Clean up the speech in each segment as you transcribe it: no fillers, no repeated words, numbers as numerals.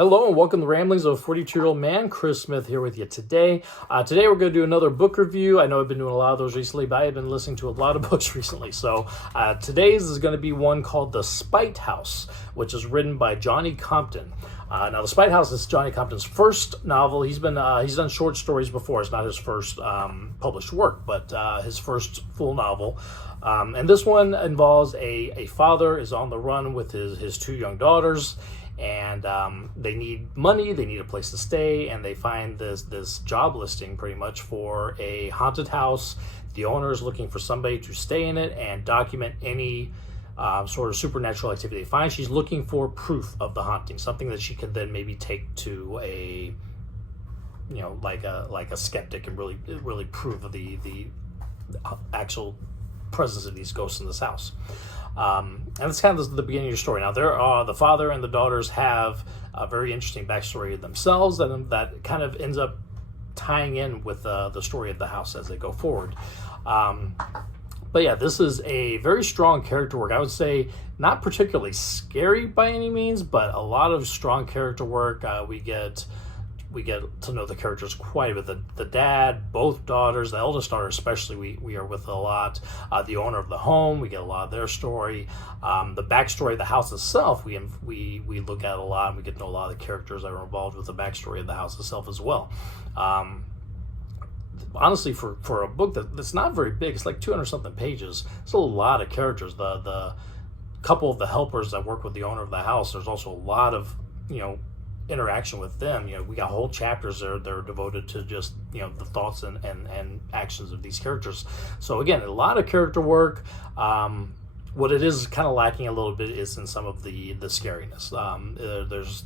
Hello and welcome to the Ramblings of a 42-year-old man. Chris Smith here with you today. Today we're going to do another book review. I know I've been doing a lot of those recently, but I've been listening to a lot of books recently. So today's is going to be one called The Sprite House, which is written by Johnny Compton. Now, The Sprite House is Johnny Compton's first novel. He's done short stories before. It's not his first published work, but his first full novel. And this one involves a father is on the run with his two young daughters. And they need money, they need a place to stay, and they find this job listing pretty much for a haunted house. The owner is looking for somebody to stay in it and document any sort of supernatural activity they find. She's looking for proof of the haunting, something that she could then maybe take to a, like a skeptic and really prove the actual presence of these ghosts in this house. And it's kind of the beginning of your story. Now, the father and the daughters have a very interesting backstory themselves that kind of ends up tying in with the story of the house as they go forward. But yeah, this is a very strong character work. I would say not particularly scary by any means, but a lot of strong character work. We get to know the characters quite a bit. The dad, both daughters, the eldest daughter especially, we are with a lot. The owner of the home, we get a lot of their story. The backstory of the house itself, we look at a lot, and we get to know a lot of the characters that are involved with the backstory of the house itself as well. Honestly, for a book that's not very big, it's like 200 something pages. It's a lot of characters. The couple of the helpers that work with the owner of the house, there's also a lot of interaction with them. We got whole chapters that are devoted to just the thoughts and actions of these characters. So again, a lot of character work. What it is kind of lacking a little bit is in some of the scariness.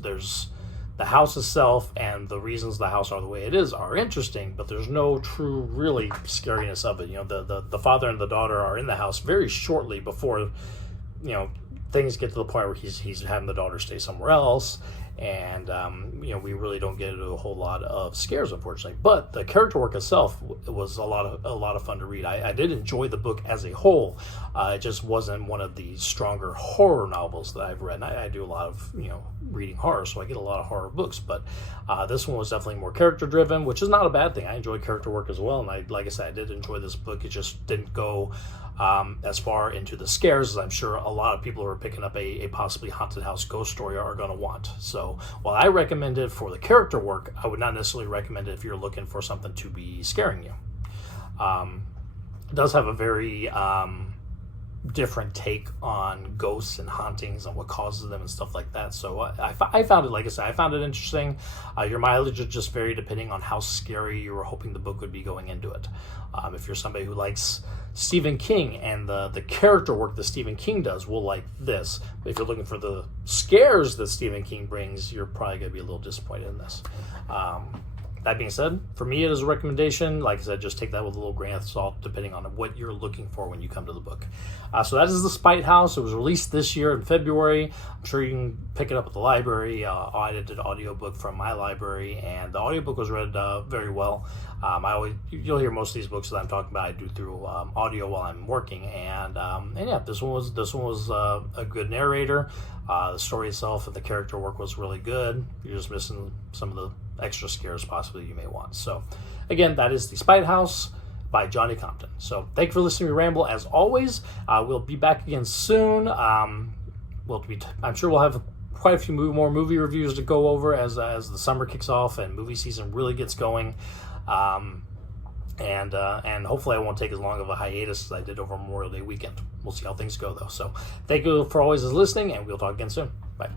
There's the house itself, and the reasons the house are the way it is are interesting, but there's no true really scariness of it. The father and the daughter are in the house very shortly before things get to the point where he's having the daughter stay somewhere else. And we really don't get into a whole lot of scares, unfortunately. But the character work itself was a lot of fun to read. I did enjoy the book as a whole. It just wasn't one of the stronger horror novels that I've read. And I do a lot of reading horror, so I get a lot of horror books. But this one was definitely more character driven, which is not a bad thing. I enjoy character work as well, and like I said, I did enjoy this book. It just didn't go as far into the scares as I'm sure a lot of people who are picking up a possibly haunted house ghost story are going to want. So while I recommend it for the character work, I would not necessarily recommend it if you're looking for something to be scaring you. It does have a very different take on ghosts and hauntings and what causes them and stuff like that. So I found it, like I said, I found it interesting. Your mileage would just vary depending on how scary you were hoping the book would be going into it. If you're somebody who likes Stephen King and the character work that Stephen King does, will like this. But if you're looking for the scares that Stephen King brings, you're probably going to be a little disappointed in this. That being said, for me it is a recommendation. Like I said, just take that with a little grain of salt depending on what you're looking for when you come to the book. So that is The Sprite House. It was released this year in February. I'm sure you can pick it up at the library. I did an audiobook from my library, and the audiobook was read very well. You'll hear most of these books that I'm talking about I do through audio while I'm working, and yeah, this one was a good narrator. The story itself and the character work was really good. You're just missing some of the extra scares possibly you may want. So again, that is The Sprite House by Johnny Compton. So thank you for listening to Ramble. As always, we'll be back again soon. I'm sure we'll have quite a few more movie reviews to go over as the summer kicks off and movie season really gets going. And hopefully I won't take as long of a hiatus as I did over Memorial Day weekend. We'll see how things go though. So thank you for always listening, and we'll talk again soon. Bye.